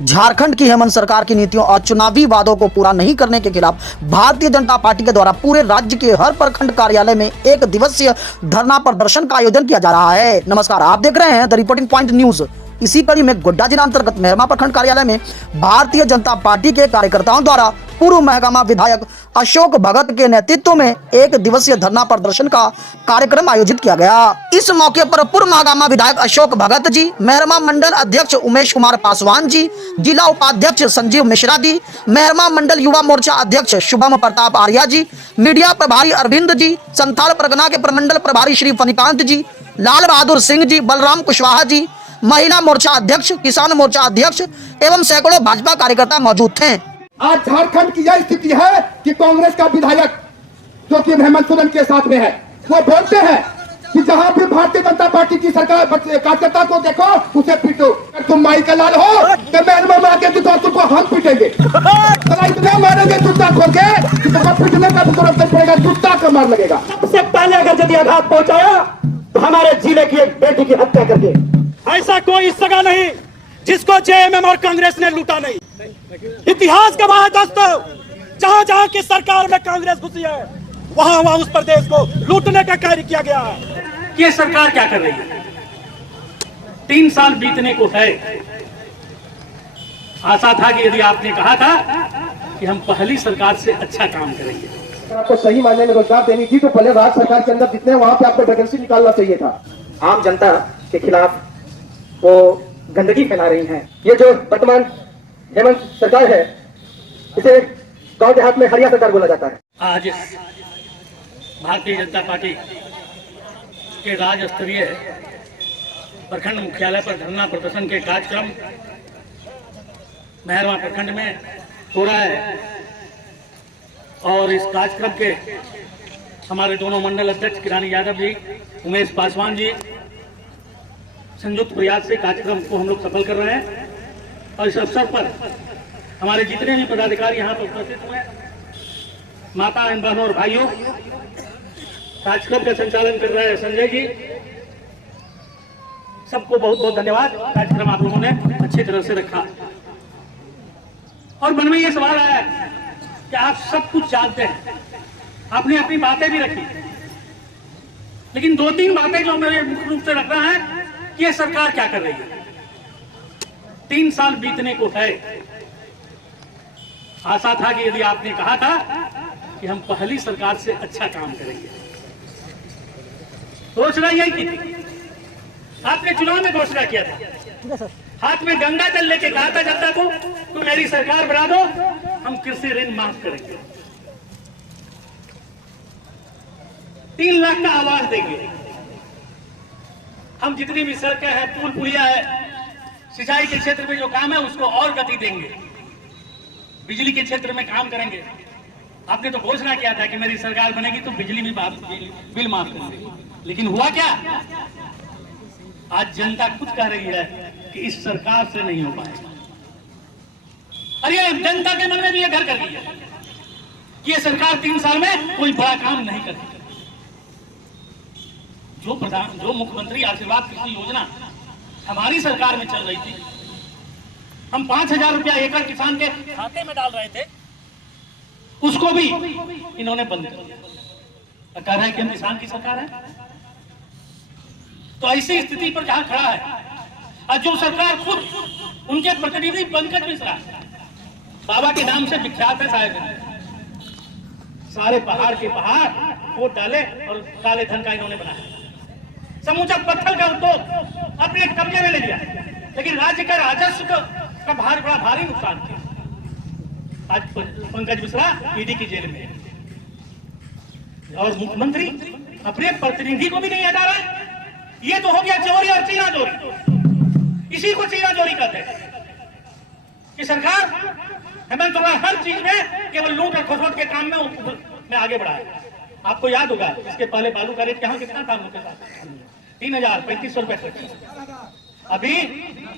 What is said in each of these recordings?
झारखंड की हेमंत सरकार की नीतियों और चुनावी वादों को पूरा नहीं करने के खिलाफ भारतीय जनता पार्टी के द्वारा पूरे राज्य के हर प्रखंड कार्यालय में एक दिवसीय धरना प्रदर्शन का आयोजन किया जा रहा है। नमस्कार, आप देख रहे हैं द रिपोर्टिंग पॉइंट न्यूज। इसी कड़ी में गोड्डा जिला अंतर्गत मेहरमा प्रखंड कार्यालय में भारतीय जनता पार्टी के कार्यकर्ताओं द्वारा पूर्व महगामा विधायक अशोक भगत के नेतृत्व में एक दिवसीय धरना प्रदर्शन का कार्यक्रम आयोजित किया गया। इस मौके पर पूर्व महगामा विधायक अशोक भगत जी, मेहरमा मंडल अध्यक्ष उमेश कुमार पासवान जी, जिला उपाध्यक्ष संजीव मिश्रा जी, मेहरमा मंडल युवा मोर्चा अध्यक्ष शुभम प्रताप आर्या जी, मीडिया प्रभारी अरविंद जी, संथाल परगना के प्रमंडल प्रभारी श्री फणिकांत जी, लाल बहादुर सिंह जी, बलराम कुशवाहा जी, महिला मोर्चा अध्यक्ष, किसान मोर्चा अध्यक्ष एवं सैकड़ों भाजपा कार्यकर्ता मौजूद थे। आज झारखंड की यह स्थिति है कि कांग्रेस का विधायक जो कि हेमंत सोरेन के साथ में है, वो बोलते हैं कि जहां भी भारतीय जनता पार्टी की सरकार कार्यकर्ता को देखो उसे पीटो। अगर तुम माई का लाल हो तो मेहरमा में आके तुमको हम पीटेंगे। इतने मारेंगे जूता खोल के कि तुमको पीटने का भी जरूरत नहीं पड़ेगा, जूता का मार लगेगा। सबसे पहले अगर यदि आघात पहुंचाया तो हमारे जिले की एक बेटी की हत्या करके, ऐसा कोई सगा नहीं जिसको जेएमएम और कांग्रेस ने लूटा नहीं। इतिहास गवाह है दोस्तों, जहां जहां की सरकार में कांग्रेस घुसी है वहां वहां उस प्रदेश को लूटने का कार्य किया गया है। ये सरकार क्या कर रही है? 3 साल बीतने को है। आशा था कि यदि आपने कहा था कि हम पहली सरकार से अच्छा काम करेंगे, आपको सही मायने में रोजगार देनी थी तो पहले राज्य सरकार के अंदर जितने वहां पे आपको वैकेंसी निकालना चाहिए था। आम जनता के खिलाफ वो गंदगी फैला रही हैं। ये जो वर्तमान हेमंत सरकार है, इसे गांव देहात में हरिया सरकार बोला जाता है। आज भारतीय जनता पार्टी के राज्य स्तरीय प्रखंड मुख्यालय पर धरना प्रदर्शन के कार्यक्रम मेहरमा प्रखंड में हो रहा है और इस कार्यक्रम के हमारे दोनों मंडल अध्यक्ष किरानी यादव जी, उमेश पासवान जी संयुक्त प्रयास से कार्यक्रम को हम लोग सफल कर रहे हैं। और इस अवसर पर हमारे जितने भी पदाधिकारी यहाँ पर उपस्थित हुए, माता एवं बहनों और भाइयों, कार्यक्रम का संचालन कर रहे हैं संजय जी, सबको बहुत बहुत धन्यवाद। कार्यक्रम आप लोगों ने अच्छी तरह से रखा। और मन में ये सवाल आया कि आप सब कुछ जानते हैं, आपने अपनी बातें भी रखी, लेकिन 2-3 बातें जो मेरे मुख्य रूप से रखना है कि ये सरकार क्या कर रही है। 3 साल बीतने को है। आशा था कि यदि आपने कहा था कि हम पहली सरकार से अच्छा काम करेंगे, घोषणा यही की थी। आपने चुनाव में घोषणा किया था, हाथ में गंगा जल लेके कहा था जनता को तो मेरी सरकार बना दो, हम कृषि ऋण माफ करेंगे, 3 लाख का आवास देंगे, हम जितनी भी सड़कें हैं, पुल पुलिया है, सिंचाई के क्षेत्र में जो काम है उसको और गति देंगे, बिजली के क्षेत्र में काम करेंगे। आपने तो घोषणा किया था कि मेरी सरकार बनेगी तो बिजली भी बिल माफ करेंगे, लेकिन हुआ क्या? आज जनता खुद कह रही है कि इस सरकार से नहीं हो पाएगा। अरे जनता के मन में भी ये घर कर रही है कि ये सरकार 3 साल में कोई बड़ा काम नहीं करती। जो मुख्यमंत्री आशीर्वाद कृषि योजना हमारी सरकार में चल रही थी, हम 5,000 रुपया एकड़ किसान के खाते में डाल रहे थे, उसको भी इन्होंने बंद कर दिया। कह रहे हैं कि हम किसान की सरकार है। तो ऐसी स्थिति पर जहां खड़ा है, और जो सरकार खुद उनके प्रतिनिधि पंकज मिश्रा बाबा के नाम से विख्यात है, शायद सारे पहाड़ के पहाड़ वोट डाले और काले धन का इन्होंने बनाया, समूचा पत्थर का उद्योग अपने कब्जे में ले लिया, लेकिन राज्य का राजस्व का बड़ा भारी नुकसान किया। आज पंकज मिश्रा ईडी की जेल में और मुख्यमंत्री अपने प्रतिनिधि को भी नहीं हटा रहा। ये तो हो गया चोरी और चीना चोरी। इसी को चीना चोरी कहते हैं कि सरकार हेमंत सोरेन हर चीज में केवल लूट और खसोट के काम में आगे बढ़ा है। आपको याद होगा इसके पहले बालू का रेट यहाँ कितना था? 3,000-3,500 रुपए, अभी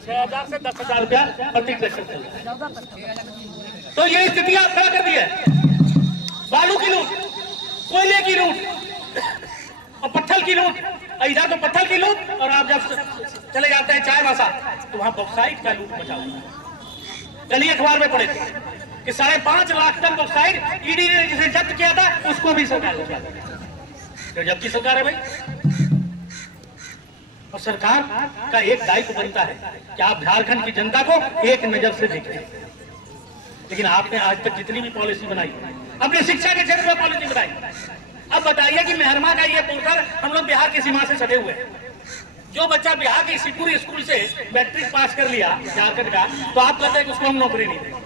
6,000 से 10,000 रुपया प्रति ट्रैक्टर चल रहा है। तो ये स्थिति आप खड़ा कर दी है। बालू की लूट, कोयले की लूट और पत्थर की लूट। इधर तो पत्थर की लूट, और आप जब चले जाते हैं चाय वासा तो वहां बॉक्साइट का लूट मचा हुआ है। कल ही अखबार में पढ़े थे कि 5.5 लाख टन बॉक्साइड ईडी ने जिसे जब्त किया था उसको भी सरकार को किया था। जब्त की सरकार है भाई। और सरकार का एक दायित्व बनता है कि आप झारखंड की जनता को एक नजर से देखें। लेकिन आपने आज तक जितनी भी पॉलिसी बनाई, अपने शिक्षा के क्षेत्र में पॉलिसी बनाई, अब बताइए कि मेहरमा का ये बोलकर हम लोग बिहार की सीमा से सटे हुए हैं। जो बच्चा बिहार के शिवपुरी स्कूल से मैट्रिक पास कर लिया झारखंड का, तो आप कहते हैं कि उसको हम नौकरी नहीं देंगे।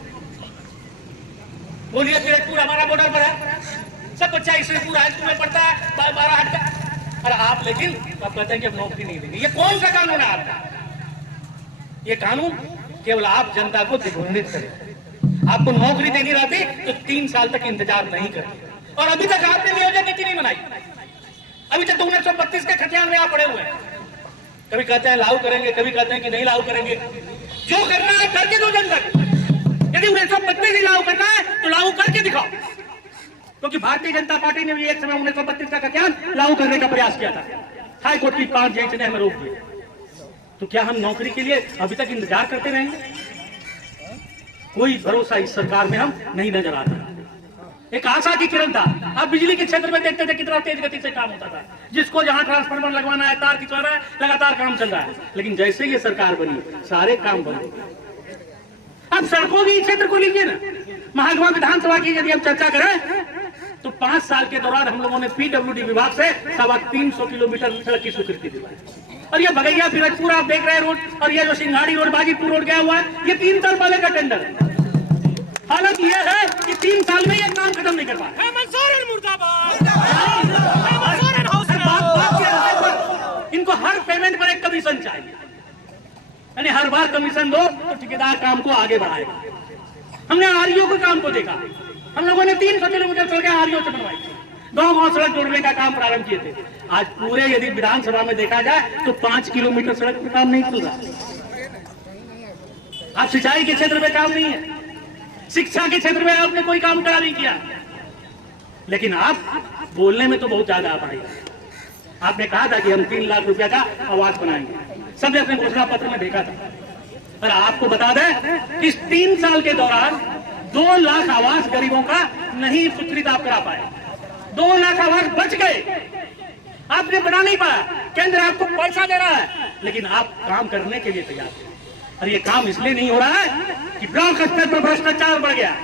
बोलिए पीरजपुर हमारा बॉर्डर पर है, सब बच्चा श्रीपुर हाई स्कूल में पढ़ता है 12 हाट का, और आप लेकिन आप कहते हैं कि हम नौकरी नहीं देंगे। ये कौन सा कानून है आपका? ये कानून केवल आप जनता को दिग्भ्रमित करें। आपको नौकरी देनी रहती तो 3 साल तक इंतजार नहीं करते। और अभी तक आपने नियोजन नीति नहीं बनाई। अभी तक 1932 के खतियान में आप पड़े हुए हैं। कभी कहते हैं लागू करेंगे, कभी कहते हैं कि नहीं लागू करेंगे। जो करना है करके दो जनता को। यदि 1932 ही लागू करना है तो लागू करके दिखाओ। क्योंकि भारतीय जनता पार्टी ने भी एक समय 1932 का खतियान लागू करने का प्रयास किया था। हाई कोर्ट की 5 जज ने हमें रोक दिया। तो क्या हम नौकरी के लिए अभी तक इंतजार करते रहेंगे? कोई भरोसा इस सरकार में हम नहीं नजर आता। एक आशा की किरण था। आप बिजली के क्षेत्र में देखते थे कितना तेज गति से काम होता था। जिसको जहां ट्रांसफार्मर लगवाना है, तार खिंचवाना है, लगातार काम चल रहा है। लेकिन जैसे ये सरकार बनी, सारे काम बंद हो गए। अब सड़कों के क्षेत्र को लीजिए ना, महागवा विधानसभा की यदि हम चर्चा करें तो 5 साल के दौरान हम लोगों ने पीडब्ल्यूडी विभाग से 350 किलोमीटर सड़क की स्वीकृति दिलाई। और ये भगैया पीरजपुर आप देख रहे हैं रोड, और ये जो सिंघाड़ी रोड, बाजीपुर रोड गया हुआ है, ये 3 साल पहले का टेंडर है। हालत यह है कि 3 साल में ये काम खत्म नहीं कर पाए। इनको हर पेमेंट पर एक कमीशन चाहिए, यानी हर बार कमीशन दो तो ठेकेदार काम को आगे बढ़ाएगा। हमने आरईओ के काम को देखा। हम लोगों ने 300 किलोमीटर सड़कें आरईओ से बनवाई, गांव-गांव सड़क जोड़ने का काम प्रारंभ किए थे। आज पूरे यदि विधानसभा में देखा जाए तो 5 किलोमीटर सड़क पर काम नहीं चल रहा। आप सिंचाई के क्षेत्र में काम नहीं है, शिक्षा के क्षेत्र में आपने कोई काम करा नहीं किया। लेकिन आप बोलने में तो बहुत ज्यादा आप आए। आपने कहा था कि हम 3 लाख रुपया का आवास बनाएंगे, सबने अपने घोषणा पत्र में देखा था। और आपको बता दें कि इस 3 साल के दौरान 2 लाख आवास गरीबों का नहीं स्वीकृत आप करा पाए। 2 लाख आवास बच गए, आपने बना नहीं पाया। केंद्र आपको पैसा दे रहा है, लेकिन आप काम करने के लिए तैयार हैं। और ये काम इसलिए नहीं हो रहा है कि ब्लॉक स्तर पर भ्रष्टाचार बढ़ गया।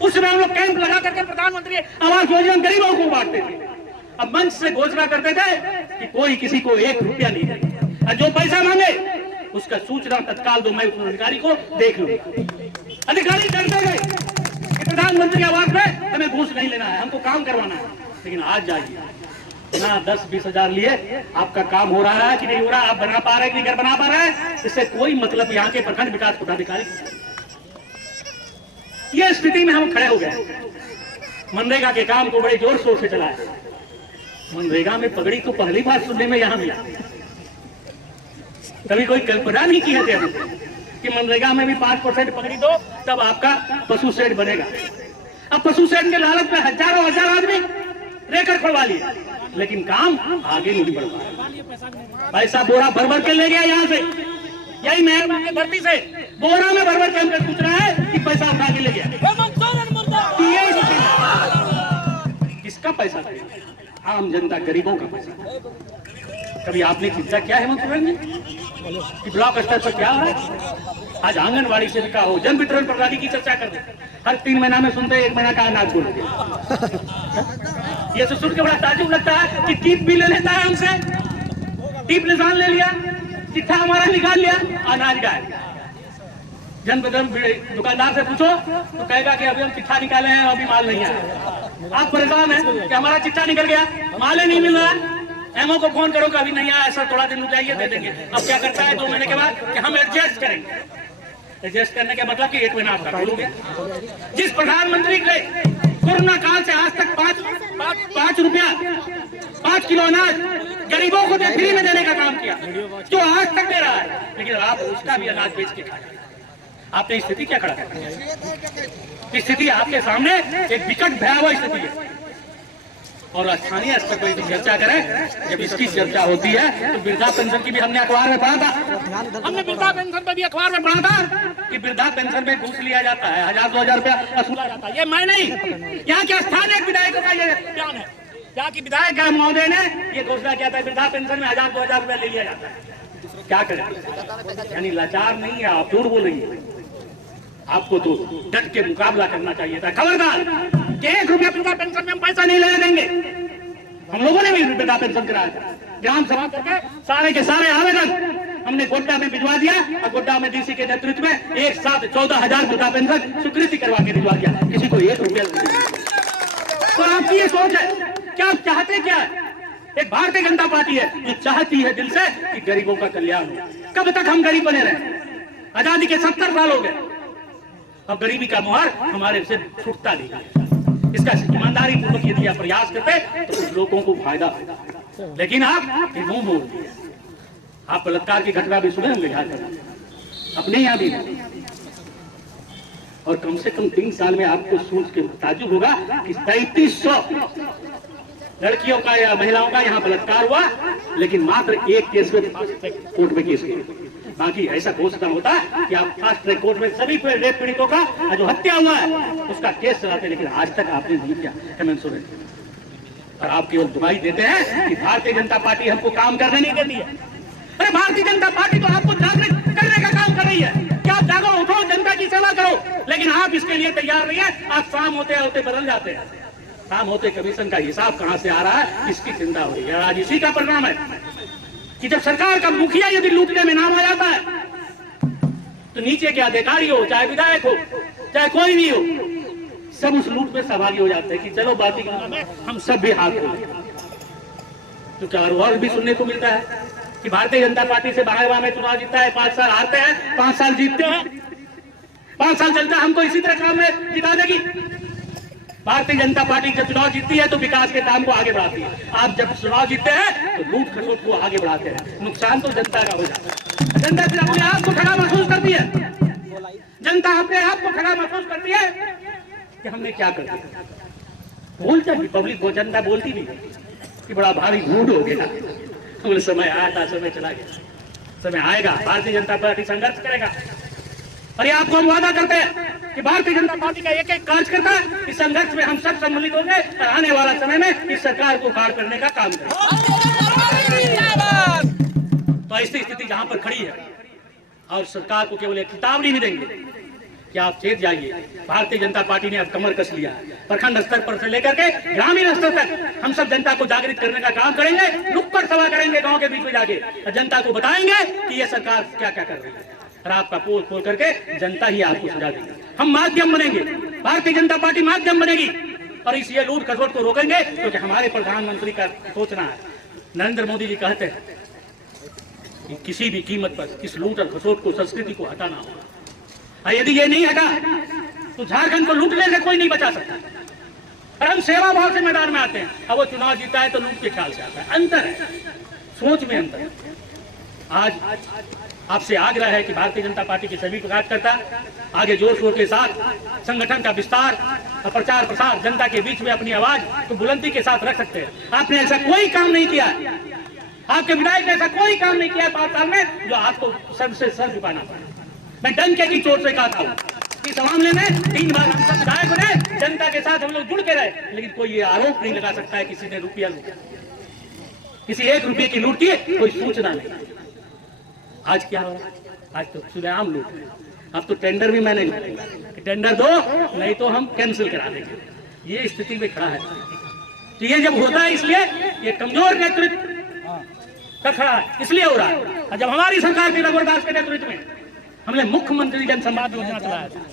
उस समय हम लोग कैंप लगा करके प्रधानमंत्री आवास योजना गरीबों को बांटते थे। अब मंच से घोषणा करते थे कि कोई किसी को 1 रुपया नहीं देगा, और जो पैसा मांगे उसका सूचना तत्काल दो, मैं उस अधिकारी को देख लूं। अधिकारी डरते गए कि प्रधानमंत्री आवास में हमें घूस नहीं लेना है, हमको काम करवाना है। लेकिन आज जाइए, ना 10-20 हजार लिए आपका काम हो रहा है कि नहीं हो रहा, आप बना पा रहे हैं कि नहीं बना पा रहे हैं, इससे कोई मतलब यहाँ के प्रखंड विकास पदाधिकारी। ये स्थिति में हम खड़े हो गए। मनरेगा के काम को बड़े जोर शोर से चलाया। मनरेगा में पगड़ी तो पहली बार सुनने में यहाँ मिला। कभी कोई कल्पना नहीं की है कि मनरेगा में भी 5% पगड़ी दो तब आपका पशु शेड बनेगा। अब पशु शेड के लालच में हजारों हजार आदमी रेकर खुलवा लिए, लेकिन काम आगे नहीं बढ़ पाया। पैसा बोरा भर भर के ले गया यहाँ से, यही मेहरमा की भर्ती से बोरा में भर भर के हमसे पूछ रहा है कि पैसा उठा के ले गया। किसका पैसा था? आम जनता गरीबों का पैसा। कभी आपने चिंता किया हेमंत सोरेन जी कि ब्लॉक स्तर पर क्या हो रहा है? आज आंगनबाड़ी से का हो, जन वितरण प्रणाली की चर्चा करते, हर 3 महीना में सुनते 1 महीना का अनाज बोल ये तो सुन के बड़ा ताजुब लगता है कि टीप भी ले लेता है हमसे, टीप निशान ले लिया, चिट्ठा हमारा निकाल लिया, अनाज गायब। जन वितरण दुकानदार से पूछो तो कहेगा कि अभी हम चिट्ठा निकाले हैं, अभी माल नहीं आया। आप परेशान हैं कि हमारा चिट्ठा निकल गया, माल ही नहीं मिल रहा है। एमओ को फोन करो कि अभी नहीं आया सर, थोड़ा दिन रुक जाइए, दे देंगे। अब क्या करता है 2 महीने के बाद कि हम एडजस्ट करेंगे। एडजस्ट करने का मतलब कि 1 महीना आपका हो गया। जिस प्रधानमंत्री के कोरोना काल से आज तक 5 रुपया 5 किलो अनाज गरीबों को फ्री में देने का काम किया, जो आज तक दे रहा है, लेकिन आप उसका भी अनाज बेच के खाए। आपने स्थिति क्या खड़ा है? स्थिति आपके सामने एक विकट भयावह स्थिति है। और स्थानीय स्तर पर यदि चर्चा करें, जब इसकी चर्चा होती है तो वृद्धा पेंशन की भी हमने अखबार में पढ़ा था। हमने वृद्धा पेंशन पर भी अखबार में पढ़ा था कि वृद्धा पेंशन में घूस लिया जाता है, 1000-2000 रुपया वसूला जाता है। ये मैं नहीं, यहाँ के स्थानीय विधायकों का ये बयान है। यहाँ की विधायक महोदय ने ये घोषणा किया था, वृद्धा पेंशन में 1000-2000 रुपया ले लिया जाता है। क्या करें, यानी लाचार नहीं है आप, झूठ बोल रही है। आपको तो डट के मुकाबला करना चाहिए था। खबरदार कि 1 रुपया वृद्धा पेंशन में हम पैसा नहीं लेने देंगे। हम लोगों ने भी वृद्धा पेंशन कराया था, ग्राम सभा करके सारे के सारे आवेदन हमने गोड्डा में भिजवा दिया और गोड्डा में डीसी के नेतृत्व में एक साथ 14,000 वृद्धा पेंशन स्वीकृति करवा के भिजवा दिया, किसी को 1 रुपया नहीं दिया। तो आपकी ये सोच है, क्या आप चाहते क्या है? एक भारतीय जनता पार्टी है जो चाहती है दिल से कि गरीबों का कल्याण हो। कब तक हम गरीब बने रहे? आजादी के 70 साल हो गए, अब गरीबी का मुहर हमारे से छूटता नहीं। इसका ईमानदारी पूर्वक यदि आप प्रयास करते तो कुछ लोगों को फायदा होगा, लेकिन आप मुंह मोड़ दिए। आप बलात्कार की घटना भी सुने होंगे अपने यहाँ भी, और कम से कम 3 साल में आपको सोच के ताज्जुब होगा कि 3300 लड़कियों का या महिलाओं का यहाँ बलात्कार हुआ, लेकिन मात्र एक केस में कोर्ट में केस हुआ। बाकी ऐसा घोषणा होता कि आप फास्ट ट्रैक कोर्ट में सभी रेप पीड़ितों का जो हत्या हुआ है उसका केस चलाते, लेकिन आज तक आपने नहीं किया हेमंत सोरेन। और आप केवल दुहाई देते हैं कि भारतीय जनता पार्टी हमको काम करने नहीं देती है। अरे भारतीय जनता पार्टी तो आपको जागृत करने का काम कर रही है कि आप जागो, उठो, जनता की सेवा करो, लेकिन आप इसके लिए तैयार नहीं है। आप शाम होते होते बदल जाते हैं। शाम होते कमीशन का हिसाब कहां से आ रहा है इसकी चिंता हो रही है। आज इसी का परिणाम है कि जब सरकार का मुखिया यदि लूटने में नाम आ जाता है तो नीचे के अधिकारी हो, चाहे विधायक हो, चाहे कोई भी हो, सब उस लूट में सहभागी हो जाते हैं कि चलो बाती में हम सब भी हाथ हो। तो क्या और भी सुनने को मिलता है कि भारतीय जनता पार्टी से बाहर में चुनाव जीतता है, 5 साल हारते हैं, 5 साल जीतते हैं, 5 साल चलता है, हमको इसी तरह काम में जिता देगी। भारतीय जनता पार्टी जब चुनाव जीतती है तो विकास के काम को आगे बढ़ाती है। आप जब चुनाव जीतते हैं तो लूट खसोट को आगे बढ़ाते हैं। नुकसान तो जनता का हो जाता है। जनता फिर अपने आप को ठगा महसूस करती है। जनता अपने आप को ठगा महसूस करती है कि हमने क्या कर दिया। बोलता भी पब्लिक, जनता बोलती भी कि बड़ा भारी झूठ हो गया। तो समय आया था, समय चला गया, समय आएगा, भारतीय जनता पार्टी संघर्ष करेगा। और ये आपको हम वादा करते हैं कि भारतीय जनता पार्टी का एक कार्यकर्ता इस संघर्ष में हम सब सम्मिलित होंगे और आने वाला समय में इस सरकार को खाड़ करने का काम करेंगे। तो ऐसी स्थिति जहां पर खड़ी है और सरकार को केवल एक चेतावनी भी देंगे कि आप चेत जाइए। भारतीय जनता पार्टी ने अब कमर कस लिया। प्रखंड स्तर पर से लेकर के ग्रामीण स्तर तक हम सब जनता को जागृत करने का काम करेंगे। नुक्कड़ सभा करेंगे गांव के बीच में जाके और जनता को बताएंगे कि ये सरकार क्या क्या कर रही है। और आपका पोल खोल करके जनता ही आपको सुझाव देगी। हम माध्यम बनेंगे, भारतीय जनता पार्टी माध्यम बनेगी और इस ये लूट खसोट को रोकेंगे, क्योंकि हमारे प्रधानमंत्री का सोचना है। नरेंद्र मोदी जी कहते हैं कि किसी भी कीमत पर इस लूट और खसोट को, संस्कृति को हटाना होगा। और यदि ये नहीं हटा तो झारखंड को लूटने से कोई नहीं बचा सकता। और हम सेवा भाव से मैदान में आते हैं। अब वो चुनाव जीता है तो लूट के ख्याल से आता है। अंतर है, सोच में अंतर है। आज आपसे आग्रह है कि भारतीय जनता पार्टी के सभी कार्यकर्ता आगे जोर शोर के साथ संगठन का विस्तार और प्रचार प्रसार, जनता के बीच में अपनी आवाज को बुलंदी के साथ रख सकते हैं। आपने ऐसा कोई काम नहीं किया, आपके विधायक ने ऐसा कोई काम नहीं किया 5 साल में जो आपको सबसे सर झुकाना पड़ा। मैं डंके की चोट से कहा था इस मामले में 3 बार हम सब विधायकों ने जनता के साथ हम लोग जुड़ के रहे, लेकिन कोई ये आरोप नहीं लगा सकता है किसी ने रुपया लूटा, किसी 1 रुपये की लूट की कोई सूचना नहीं। आज क्या हो रहा है? आज तो खुलेआम लूट है। अब तो टेंडर भी मैंने टेंडर दो नहीं तो हम कैंसिल करा देंगे। ये स्थिति में खड़ा है। तो ये जब होता है इसलिए ये कमजोर नेतृत्व का खड़ा है, इसलिए हो रहा है। और जब हमारी सरकार थी रघुवर दास के नेतृत्व में हमने मुख्यमंत्री जन संवाद योजना चलाया था।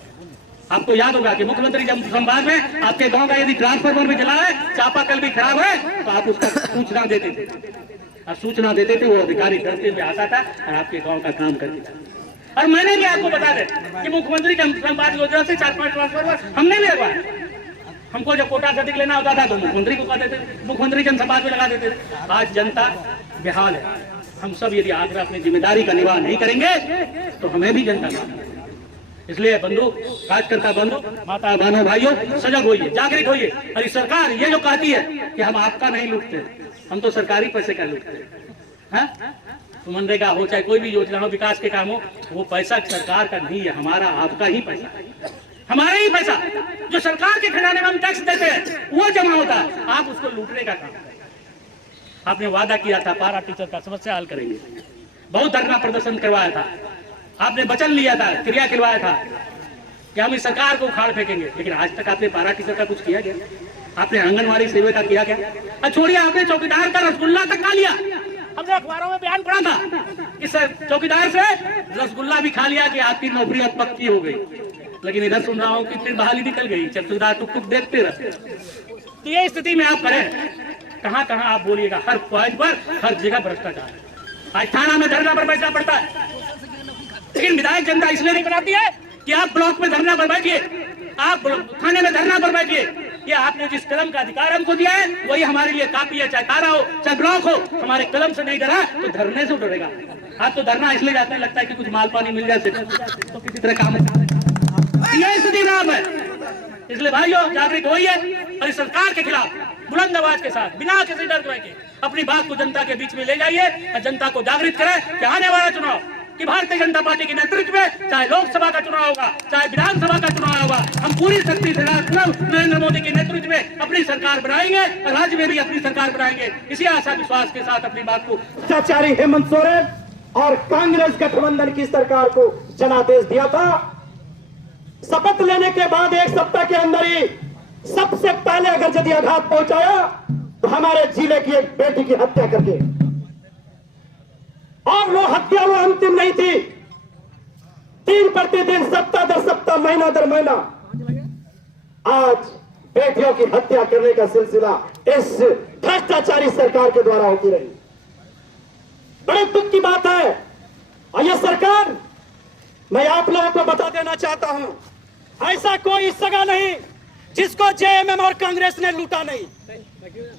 आपको याद होगा कि मुख्यमंत्री जन संवाद में आपके गांव का यदि ट्रांसफार्मर भी जला है, चापाकल भी खराब है, तो आप उसका सूचना देते थे। और सूचना देते थे, वो अधिकारी डरते हुए आता था और आपके गांव का काम कर देता। और मैंने भी आपको बता दें कि मुख्यमंत्री जन संवाद योजना से 4-5 ट्रांसफार्मर हमने भी लगवाया। हमको जब कोटा से अधिक लेना होता था तो मुख्यमंत्री को कहते थे, मुख्यमंत्री जन संवाद में लगा देते थे। आज जनता बेहाल है। हम सब यदि आग्रह अपनी जिम्मेदारी का निर्वाह नहीं करेंगे तो हमें भी जनता इसलिए बंधु, कार्यकर्ता बंधु, माता बहनों, भाइयों, सजग होइए, जागृत होइए। और ये सरकार ये जो कहती है कि हम आपका नहीं लूटते, हम तो सरकारी पैसे का लूटते हैं। तो मनरेगा हो चाहे कोई भी योजना हो, विकास के काम हो, वो पैसा सरकार का नहीं है, हमारा आपका ही पैसा है, हमारा ही पैसा जो सरकार के खजाने में हम टैक्स देते हैं वो जमा होता है, आप उसको लूटने का काम। आपने वादा किया था पारा टीचर का समस्या हल करेंगे, बहुत धरना प्रदर्शन करवाया था, आपने वचन लिया था, क्रिया करवाया था कि हम इस सरकार को उखाड़ फेंकेंगे, लेकिन आज तक आपने पारा टीचर का कुछ किया गया? आपने आंगनवाड़ी सेवा का किया क्या? छोड़िए, आपने चौकीदार का रसगुल्ला तक खा लिया। हमने अखबारों में बयान पढ़ा था कि चौकीदार से रसगुल्ला भी खा लिया कि आपकी नौकरी अब पक्की हो गई, लेकिन इधर सुन रहा हूँ कि फिर बहाली निकल गई, चौकीदार टुक टुक देखते रहते। तो ये स्थिति में आप करें, कहाँ कहाँ आप बोलिएगा, हर पॉइंट पर हर जगह भ्रष्टाचार। आज थाना में धरना पर बैठना पड़ता है, लेकिन विधायक जनता इसलिए नहीं बनाती है कि आप ब्लॉक में धरना पर बैठिए, आप थाने में धरना पर बैठिए। ये आपने जिस कलम का अधिकार हमको दिया है वही हमारे लिए काफी है, चाहे थाना हो चाहे ब्लॉक हो, हमारे कलम से नहीं डरा तो धरने से डरेगा। आप तो धरना इसलिए जाते हैं, लगता है कि कुछ माल पानी मिल जाए तो किसी तरह काम ये स्थिति खराब है। इसलिए भाइयों, जागृत होइए और इस सरकार के खिलाफ बुलंद आवाज के साथ बिना किसी डर के अपनी बात को जनता के बीच में ले जाइए और जनता को जागृत करें कि आने वाला चुनाव कि भारतीय जनता पार्टी के नेतृत्व में चाहे लोकसभा का चुनाव होगा चाहे विधानसभा का चुनाव होगा, हम पूरी शक्ति से नरेंद्र मोदी के नेतृत्व में अपनी सरकार बनाएंगे और राज्य में भी अपनी सरकार बनाएंगे। इसी आशा विश्वास के साथ अपनी बात को भ्रष्टाचारी हेमंत सोरेन और कांग्रेस गठबंधन की सरकार को जनादेश दिया था। शपथ लेने के बाद एक सप्ताह के अंदर ही सबसे पहले अगर यदि आघात पहुंचाया तो हमारे जिले की एक बेटी की हत्या करके, और वो हत्या वो अंतिम नहीं थी, दिन प्रतिदिन सप्ताह दर सप्ताह महीना दर महीना आज बेटियों की हत्या करने का सिलसिला इस भ्रष्टाचारी सरकार के द्वारा होती रही। बड़े दुख की बात है। और यह सरकार, मैं आप लोगों को बता देना चाहता हूं, ऐसा कोई सगा नहीं जिसको जेएमएम और कांग्रेस ने लूटा नहीं।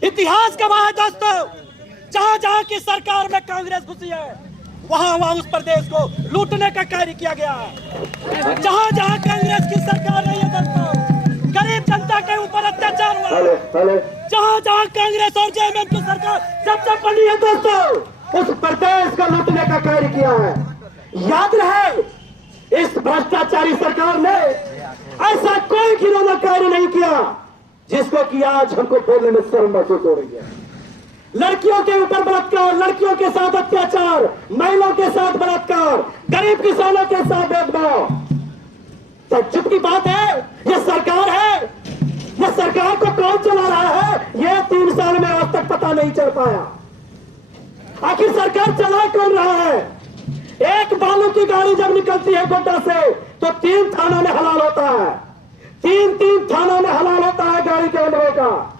इतिहास गवाह है दोस्तों, जहां जहां की सरकार में कांग्रेस घुसी है वहां वहां उस प्रदेश को लूटने का कार्य किया गया है। जहां जहां कांग्रेस की सरकार रही है दोस्तों, गरीब जनता के ऊपर अत्याचार हुआ है। जहां जहां कांग्रेस और जेएमएम की सरकार सबसे बड़ी है दोस्तों, उस प्रदेश को लूटने का कार्य किया है। याद रहे, इस भ्रष्टाचारी सरकार ने ऐसा कोई घिनौना कार्य नहीं किया जिसको कि आज हमको बोलने में शर्म महसूस हो रही है। लड़कियों के ऊपर बलात्कार, लड़कियों के साथ अत्याचार, महिलाओं के साथ बलात्कार, गरीब किसानों के साथ भेदभाव। तज्जुब की बात है, ये सरकार है, ये सरकार को कौन चला रहा है ये 3 साल में आज तक पता नहीं चल पाया। आखिर सरकार चला कौन रहा है? एक बालू की गाड़ी जब निकलती है गोड्डा से तो 3 थाना में हलाल होता है, 3 थाना में हलाल होता है गाड़ी के अनुभव का,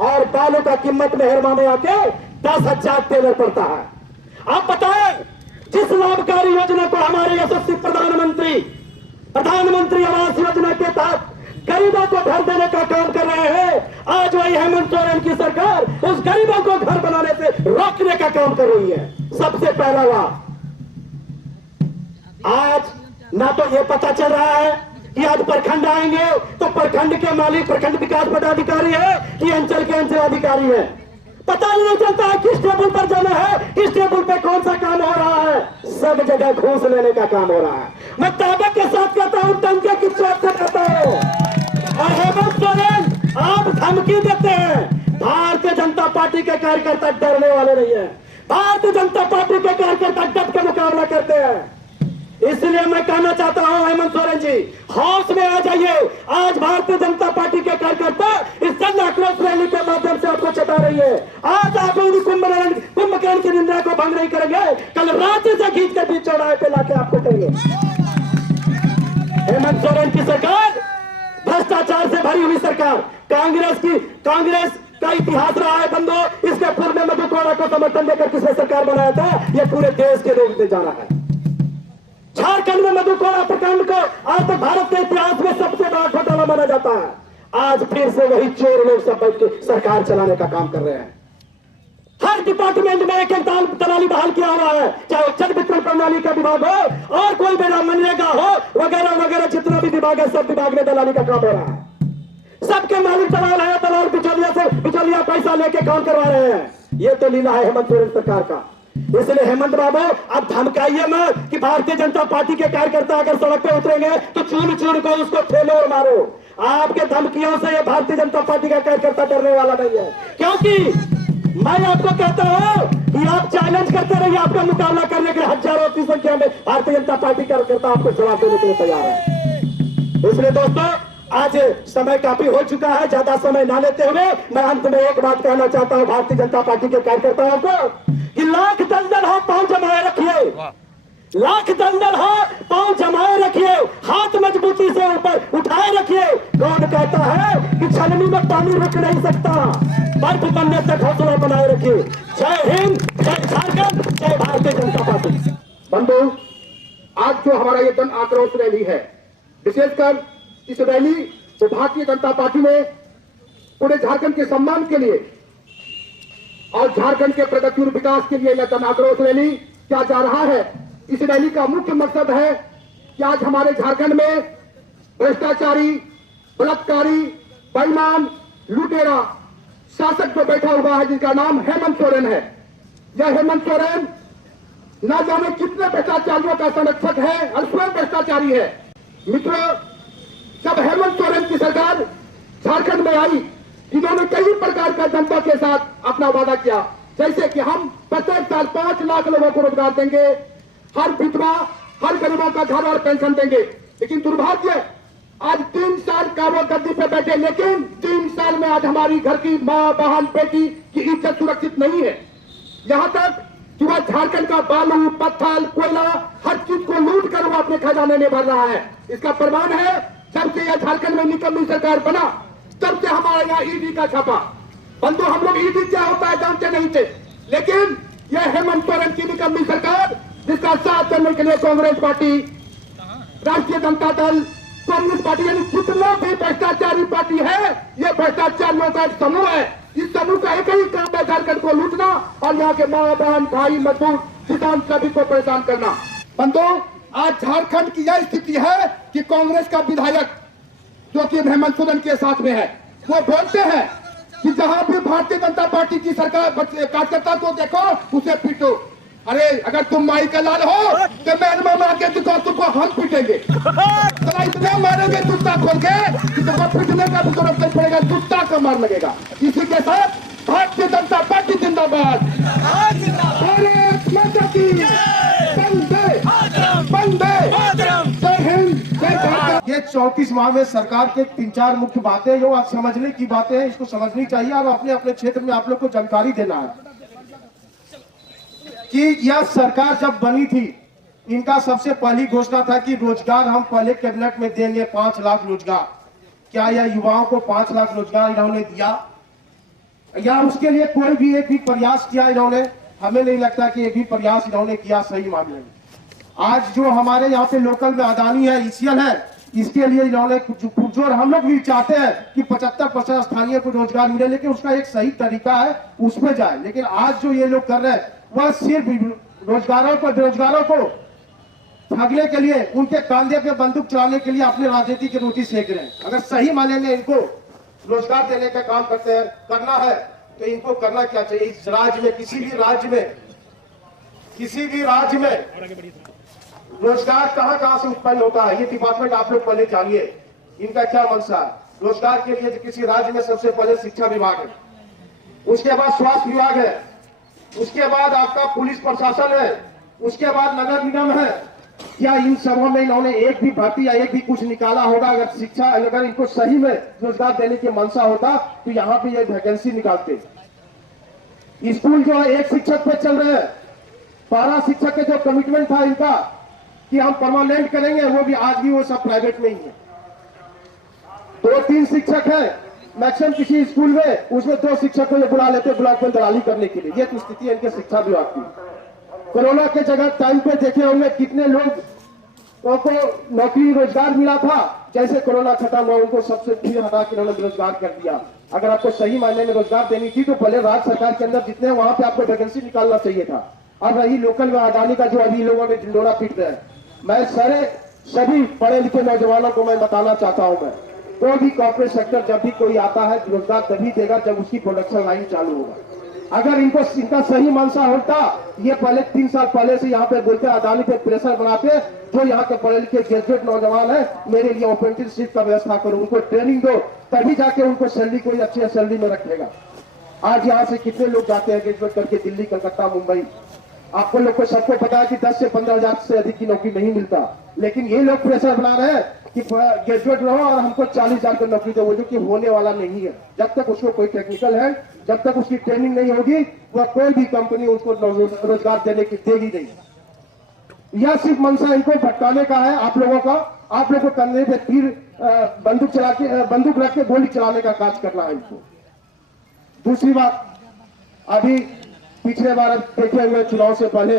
और बालू का कीमत मेहरमा में आके 10,000 टेलर पड़ता है। आप बताएं, जिस लाभकारी योजना को हमारे यशस्वी प्रधानमंत्री आवास योजना के तहत गरीबों को घर देने का काम कर रहे हैं, आज वही हेमंत सोरेन की सरकार उस गरीबों को घर बनाने से रोकने का काम कर रही है। सबसे पहला लाभ, आज ना तो ये पता चल रहा है कि आज प्रखंड आएंगे तो प्रखंड के मालिक प्रखंड विकास पदाधिकारी है कि अंचल के अंचलाधिकारी है, पता ही नहीं चलता है किस टेबल पर जाना है, किस टेबल पे कौन सा काम हो रहा है। सब जगह घूस लेने का काम हो रहा है। मैं दावे के साथ कहता हूं, टंके की चोट से कहता हूं। और हेमंत सोरेन आप धमकी देते हैं, भारतीय जनता पार्टी के कार्यकर्ता डरने वाले नहीं है। भारतीय जनता पार्टी के कार्यकर्ता डट के मुकाबला करते हैं। इसलिए मैं कहना चाहता हूं हेमंत सोरेन जी, हाउस में आ जाइए। आज भारतीय जनता पार्टी के कार्यकर्ता इस जन आक्रोश रैली के माध्यम से आपको चेता रही है। आज आप कुंभकर्ण की निंदा को भंग नहीं करेंगे, कल राज्य से खींच कर बीच चौराहे पे लाके आपको करेंगे। हेमंत सोरेन की सरकार भ्रष्टाचार से भरी हुई सरकार, कांग्रेस का इतिहास रहा है बंदो। इसके पूर्व में मधु कोड़ा को समर्थन देकर किसने सरकार बनाया था, ये पूरे देश के लोग ने जाना है। झारखंड में मधु कोड़ा प्रखंड को आज तक भारत के इतिहास में सबसे बड़ा घोटाला माना जाता है। आज फिर से वही चोर लोग सब बैठ के सरकार चलाने का काम कर रहे हैं। हर डिपार्टमेंट में एक दलाली बहाल किया हुआ है, चाहे जन वितरण प्रणाली का विभाग हो और कोई भी मनरेगा हो वगैरह वगैरह, विभाग है, सब विभाग में दलाली का काम हो रहा है। सबके मालिक दलाल है, दलाल बिचौलिया से बिचौलिया पैसा लेके काम करवा रहे हैं। ये तो लीला है हेमंत सोरेन सरकार का। इसलिए हेमंत बाबू अब धमकाइए मत कि भारतीय जनता पार्टी के कार्यकर्ता अगर सड़क पे उतरेंगे तो चूर चूर को उसको ठेलो और मारो। आपके धमकियों से ये भारतीय जनता पार्टी का कार्यकर्ता डरने वाला नहीं है, क्योंकि मैं आपको कहता हूं कि आप चैलेंज करते रहिए, आपका मुकाबला करने के लिए हजारों की संख्या में भारतीय जनता पार्टी कार्यकर्ता आपको जवाब देने के लिए तैयार है। इसलिए दोस्तों आज समय काफी हो चुका है, ज्यादा समय ना लेते हुए मैं अंत में एक बात कहना चाहता हूं भारतीय जनता पार्टी के कार्यकर्ताओं को कि लाख दलदल हो पांव जमाए रखिए, लाख दलदल हो पांव जमाए रखिए, हाथ मजबूती से ऊपर उठाए रखिए। कौन कहता है कि छलनी में पानी रुक नहीं सकता, बर्फ बनने तक हौसला बनाए रखिए। जय हिंद, जय झारखंड, जय भारतीय जनता पार्टी। बंधु, आज जो हमारा ये जन आक्रोश रैली है, विशेषकर इस रैली को भारतीय जनता पार्टी ने पूरे झारखंड के सम्मान के लिए और झारखंड के प्रगति और विकास के लिए यह जन आक्रोश रैली क्या जा रहा है। इस रैली का मुख्य मकसद है कि आज हमारे झारखंड में भ्रष्टाचारी, बलात्कारी, बेईमान, लुटेरा शासक जो बैठा हुआ है जिसका नाम हेमंत सोरेन है। यह हेमंत सोरेन न जाने कितने भ्रष्टाचारियों का संरक्षक है और स्वयं भ्रष्टाचारी है। मित्रों, जब हेमंत सोरेन की सरकार झारखंड में आई, इन्होंने कई प्रकार का जनता के साथ अपना वादा किया, जैसे कि हम प्रत्येक साल 5 लाख लोगों को रोजगार देंगे, हर विधवा, हर गरीबों का घर और पेंशन देंगे। लेकिन दुर्भाग्य, आज 3 साल का वो गद्दी पे बैठे, लेकिन 3 साल में आज हमारी घर की माँ, बहन, बेटी की इज्जत सुरक्षित नहीं है। यहाँ तक कि वह झारखंड का बालू, पत्थर, कोयला हर चीज को लूट कर वो अपने खजाने में भर रहा है। इसका प्रमाण है जब से यह झारखंड में निकम्मी सरकार बना, तब से हमारे यहाँ ईडी का छापा। बंधु, हम लोग ईडी क्या होता है जानते नहीं थे, लेकिन यह हेमंत सोरेन की निकम्मी सरकार, जिसका साथ देने के लिए कांग्रेस पार्टी, राष्ट्रीय जनता दल, कम्युनिस्ट पार्टी, यानी जितना भी भ्रष्टाचारी पार्टी है, यह भ्रष्टाचारियों का एक समूह है। इस समूह का एक ही काम है झारखंड को लूटना और यहाँ के माँ, बहन, भाई, मजदूर, किसान सभी को परेशान करना। बंधु, आज झारखंड की यह स्थिति है कि कांग्रेस का विधायक जो कि हेमंत सोरेन के साथ में है, वो बोलते हैं कि जहां भी भारतीय जनता पार्टी की सरकार कार्यकर्ता को देखो उसे पीटो। अरे अगर तुम माई का लाल हो तो मैं आके तुमको हम पीटेंगे, तो इतना मारेंगे जूता खोल के कि तुमको पीटने का भी जरूरत नहीं पड़ेगा, जूता का मार लगेगा। इसी के साथ भारतीय जनता पार्टी जिंदाबाद, भारत माता की ये 34 माह में सरकार के 3-4 मुख्य बातें जो आज समझने की बातें हैं, इसको समझनी चाहिए और अपने अपने क्षेत्र में आप लोग को जानकारी देना है कि यह सरकार जब बनी थी, इनका सबसे पहली घोषणा था कि रोजगार हम पहले कैबिनेट में देंगे 5 लाख रोजगार। क्या यह युवाओं को 5 लाख रोजगार इन्होंने दिया या उसके लिए कोई भी एक भी प्रयास किया इन्होंने? हमें नहीं लगता कि एक भी प्रयास इन्होंने किया सही मामले में। आज जो हमारे यहाँ पे लोकल में अदानी है, ईसीएल है, इसके लिए इन्होंने पुरजोर, हम लोग भी चाहते हैं कि 75% स्थानीय को रोजगार मिले, लेकिन उसका एक सही तरीका है, उसमें जाए। लेकिन आज जो ये लोग कर रहे हैं वह सिर्फ रोजगारों को, बेरोजगारों को ठगने के लिए, उनके कांधे पे बंदूक चलाने के लिए अपने राजनीति की रोटी सेक रहे हैं। अगर सही मायने में इनको रोजगार देने का काम करना है तो इनको करना क्या चाहिए? इस राज्य में, किसी भी राज्य में रोजगार कहां से उत्पन्न होता है, ये डिपार्टमेंट आप लोग पहले जानिए, इनका क्या मंशा है। रोजगार के लिए किसी राज्य में सबसे पहले शिक्षा विभाग है, उसके बाद स्वास्थ्य विभाग है, उसके बाद आपका पुलिस प्रशासन है, उसके बाद नगर निगम है। क्या इन सबों में इन्होंने एक भी भर्ती या एक भी कुछ निकाला होगा? अगर शिक्षा, अगर इनको सही में रोजगार देने की मंशा होता तो यहाँ पे ये वैकेंसी निकालते। स्कूल जो है एक शिक्षक पे चल रहे हैं, 12 शिक्षक के जो कमिटमेंट था इनका कि हम परमानेंट करेंगे, वो भी आज भी वो सब प्राइवेट में ही है। 2-3 शिक्षक है मैक्सिमम किसी स्कूल में, उसमें 2 शिक्षक को ये बुला लेते ब्लॉक में दलाली करने के लिए। ये तो स्थिति है इनके शिक्षा विभाग की। कोरोना के जगह टाइम पे देखे होंगे कितने लोग को नौकरी रोजगार मिला था, जैसे कोरोना खत्म हुआ उनको सबसे फिर हटा के उन्होंने बेरोजगार कर दिया। अगर आपको सही मायने में रोजगार देनी थी तो पहले राज्य सरकार के अंदर जितने वहां पे आपको वैकेंसी निकालना चाहिए था। अब रही लोकल में अदानी का जो अभी लोगों ने ढिंडोरा पीट रहे हैं, मैं सारे सभी पढ़े लिखे नौजवानों को मैं बताना चाहता हूं, मैं कोई भी कॉर्पोरेट सेक्टर जब भी कोई आता है रोजगार तभी देगा जब उसकी प्रोडक्शन लाइन चालू होगा। अगर इनका सही मनसा होता, ये पहले 3 साल पहले से यहाँ पे बोलते अदानी पे प्रेशर बनाते, जो यहाँ के पढ़े लिखे ग्रेजुएट नौजवान है मेरे लिए अप्रेंटिसशिप का व्यवस्था करो, उनको ट्रेनिंग दो, तभी जाके उनको सैलरी कोई अच्छी सैलरी में रखेगा। आज यहाँ से कितने लोग जाते हैं ग्रेजुएट करके दिल्ली, कलकत्ता, मुंबई। आपको लोग को सबको पता है कि 10 से 15 हजार से अधिक की नौकरी नहीं मिलता, लेकिन ये लोग प्रेशर बना रहे हैं कि ग्रेजुएट रहो और हमको 40 हजार की नौकरी दो, वो जो कि होने वाला नहीं है। जब तक उसको कोई टेक्निकल है, जब तक उसकी ट्रेनिंग नहीं होगी, वह कोई भी कंपनी उसको रोजगार देने की देगी नहीं। यह सिर्फ मंशा इनको भटकाने का है आप लोगों का। आप लोगों को कंधे पे तीर बंदूक रख के गोली चलाने का काज करना है इनको। दूसरी बात, अभी पिछले बार देखे हुए चुनाव से पहले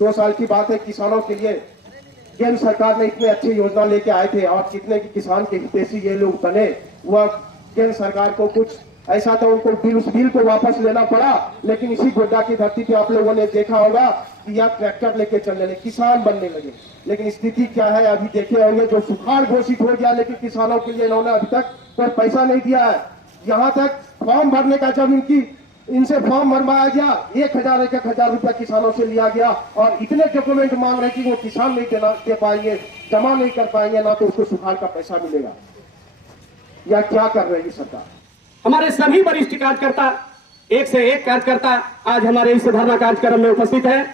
2 साल की बात है, किसानों के लिए केंद्र सरकार ने इतने अच्छी योजना लेके आए थे और कितने की किसान के हितैषी ये लोग बने। वह केंद्र सरकार को कुछ ऐसा था, उनको उस बिल को वापस लेना पड़ा। लेकिन इसी गोड्डा की धरती पे आप लोगों ने देखा होगा कि यह ट्रैक्टर लेके चलने लगे, किसान बनने लगे। लेकिन स्थिति क्या है अभी देखे होंगे, जो सुखाड़ घोषित हो गया, लेकिन किसानों के लिए इन्होंने अभी तक कोई पैसा नहीं दिया है। यहाँ तक फॉर्म भरने का जब इनसे फॉर्म भरवाया गया, 1,000 रुपया किसानों से लिया गया और इतने डॉक्यूमेंट मांग रहे कि वो किसान नहीं दे पाएंगे, जमा नहीं कर पाएंगे, ना तो उसको सुखाड़ का पैसा मिलेगा। या क्या कर रही है सरकार? हमारे सभी वरिष्ठ कार्यकर्ता, एक से एक कार्यकर्ता आज हमारे इस धरना कार्यक्रम में उपस्थित है।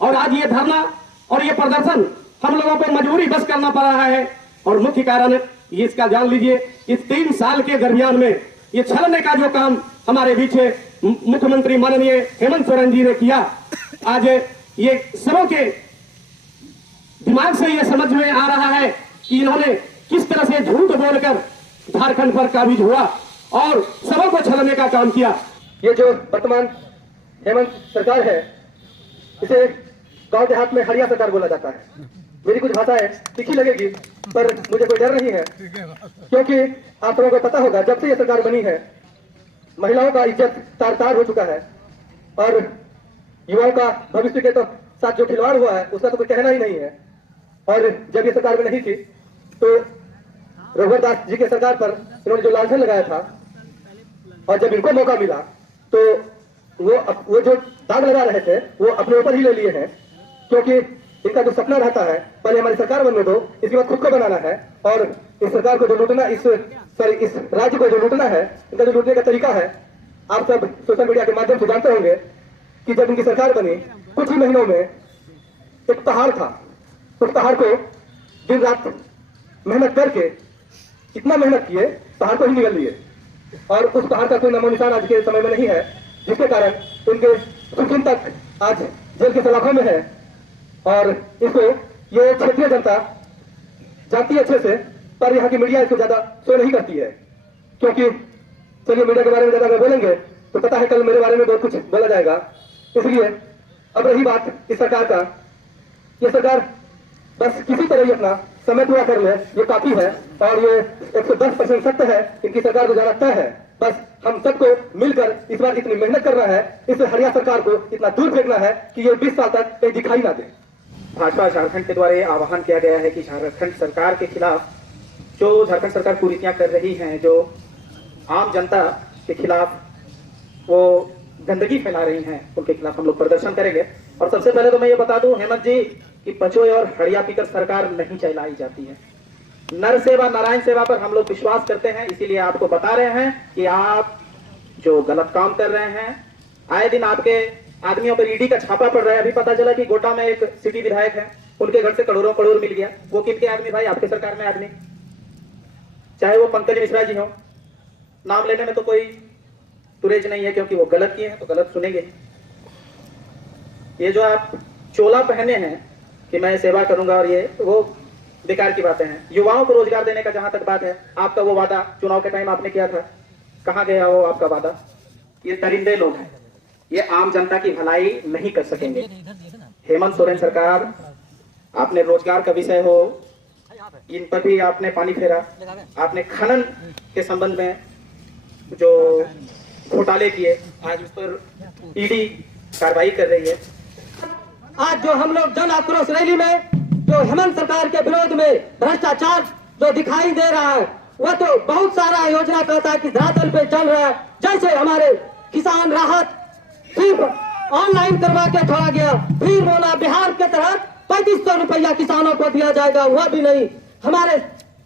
और आज ये धरना और ये प्रदर्शन हम लोगों को मजबूरी बस करना पड़ रहा है। और मुख्य कारण इसका जान लीजिए, इस 3 साल के दरमियान में ये छलने का जो काम हमारे बीच मुख्यमंत्री माननीय हेमंत सोरेन जी ने किया, आज ये सबों के दिमाग से ये समझ में आ रहा है कि इन्होंने किस तरह से झूठ बोलकर झारखंड पर काबिज हुआ और सबों को छलने का काम किया। ये जो वर्तमान हेमंत सरकार है, इसे गांव देहात में हरिया सरकार बोला जाता है। मेरी कुछ भाषाएं तीखी लगेगी, पर मुझे कोई डर नहीं है, क्योंकि आप लोगों को पता होगा जब से ये सरकार बनी है महिलाओं का इज्जत तार-तार हो चुका है और युवाओं का भविष्य के तो साथ जो खिलवाड़ हुआ है उसका तो कोई कहना ही नहीं है। और जब ये सरकार में नहीं थी तो रघुवर दास जी के सरकार पर इन्होंने जो लांछन लगाया था, और जब इनको मौका मिला तो वो जो दाग लगा रहे थे वो अपने ऊपर ही ले लिए हैं, क्योंकि इनका जो सपना रहता है पहले हमारी सरकार बनने दो, इसके बाद खुद को बनाना है। और इस सरकार को जो लूटना, इस राज्य को जो लूटना है, इनका जो लूटने का तरीका है, आप सब सोशल मीडिया के माध्यम से जानते होंगे कि जब इनकी सरकार बनी कुछ ही महीनों में एक पहाड़ था, उस पहाड़ को दिन रात मेहनत करके इतना मेहनत किए, पहाड़ को ही निगल लिए और उस पहाड़ का कोई नामो निशान आज के समय में नहीं है, जिसके कारण उनके सुखिन तक आज जेल के सलाखों में है। और इसको ये क्षेत्रीय जनता जानती है अच्छे से, पर यहाँ की मीडिया इसको ज्यादा शो नहीं करती है, क्योंकि चलिए मीडिया के बारे में ज्यादा बोलेंगे तो पता है कल मेरे बारे में बहुत कुछ बोला जाएगा। इसलिए अब रही बात इस सरकार का, ये सरकार बस किसी तरह ही अपना समय पूरा कर ले, ये काफी है। और ये 110% सत्य है, इनकी सरकार को जाना तय है। बस हम सबको मिलकर इस बार इतनी मेहनत करना है, इस हरिया सरकार को इतना दूर फेंकना है कि ये 20 साल तक कहीं दिखाई ना दे। भाजपा झारखंड के द्वारा ये आह्वान किया गया है कि झारखंड सरकार के खिलाफ जो झारखंड सरकार कुरीतियां कर रही हैं, जो आम जनता के खिलाफ वो गंदगी फैला रही हैं, उनके खिलाफ हम लोग प्रदर्शन करेंगे। और सबसे पहले तो मैं ये बता दूं हेमंत जी कि पचोई और हड़िया पीकर सरकार नहीं चलाई जाती है। नर सेवा नारायण सेवा पर हम लोग विश्वास करते हैं, इसीलिए आपको बता रहे हैं कि आप जो गलत काम कर रहे हैं, आए दिन आपके आदमियों पर ईडी का छापा पड़ रहा है। अभी पता चला कि गोड्डा में एक सिटी विधायक है, उनके घर से करोड़ों करोड़ मिल गया। वो किनके आदमी भाई? आपके सरकार में आदमी, चाहे वो पंकज मिश्रा जी हो। नाम लेने में तो कोई तुरेज नहीं है, क्योंकि वो गलत किए हैं तो गलत सुनेंगे। ये जो आप चोला पहने हैं कि मैं सेवा करूंगा, और ये वो बेकार की बातें हैं। युवाओं को रोजगार देने का जहां तक बात है, आपका वो वादा चुनाव के टाइम आपने किया था, कहां गया वो आपका वादा? ये दरिंदे लोग हैं, ये आम जनता की भलाई नहीं कर सकेंगे। हेमंत सोरेन सरकार, आपने रोजगार का विषय हो, इन पर भी आपने पानी फेरा। आपने खनन के संबंध में जो घोटाले किए, आज उस पर ईडी कार्रवाई कर रही है। आज जो हम लोग जन आक्रोश रैली में जो हेमंत सरकार के विरोध में भ्रष्टाचार जो दिखाई दे रहा है, वह तो बहुत सारा योजना कहता है कि धरातल पे चल रहा है। जैसे हमारे किसान राहत सिर्फ ऑनलाइन करवा के छोड़ा गया, फिर बोला बिहार के तहत 3500 रुपया किसानों को दिया जाएगा, वह भी नहीं। हमारे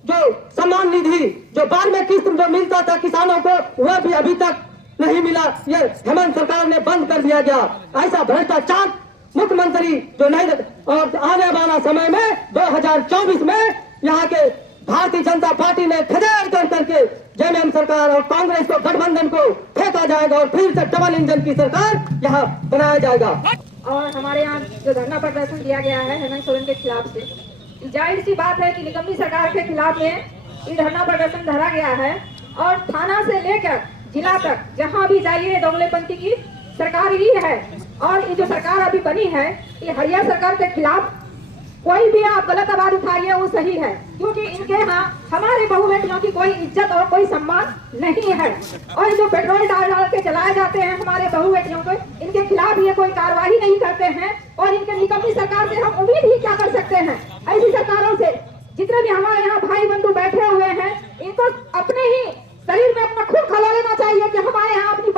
जो सम्मान निधि जो 12वें किस्त जो मिलता था किसानों को, वह भी अभी तक नहीं मिला। ये हेमंत सरकार ने बंद कर दिया गया। ऐसा भ्रष्टाचार मुख्यमंत्री जो नहीं, और आने वाला समय में 2024 में यहाँ के भारतीय जनता पार्टी ने खदेड़ कर करके जेएमएम सरकार और कांग्रेस को गठबंधन को फेंका जाएगा और फिर से डबल इंजन की सरकार यहाँ बनाया जाएगा। और हमारे यहाँ जो धरना प्रदर्शन किया गया है हेमंत सोरेन के खिलाफ से, जाहिर सी बात है कि निकम्मी सरकार के खिलाफ में ये धरना प्रदर्शन धरा गया है। और थाना से लेकर जिला तक जहाँ भी जाइए दोगलेपंथी की सरकार ही है। और ये जो सरकार अभी बनी है, ये हरियाणा सरकार के खिलाफ कोई भी आप गलत आवाज उठाइए वो सही है, क्योंकि इनके यहाँ हमारे बहू बेटियों की कोई इज्जत और कोई सम्मान नहीं है। और जो पेट्रोल डाल के जलाए जाते हैं हमारे बहू बेटियों को, इनके खिलाफ ये कोई कार्रवाई नहीं करते हैं। और इनके निकम्मी सरकार से हम उम्मीद ही क्या कर सकते हैं। ऐसी सरकारों से जितने भी हमारे यहाँ भाई बंधु बैठे हुए हैं, इनको अपने ही शरीर में अपना खून खौला लेना चाहिए कि हमारे यहाँ अपनी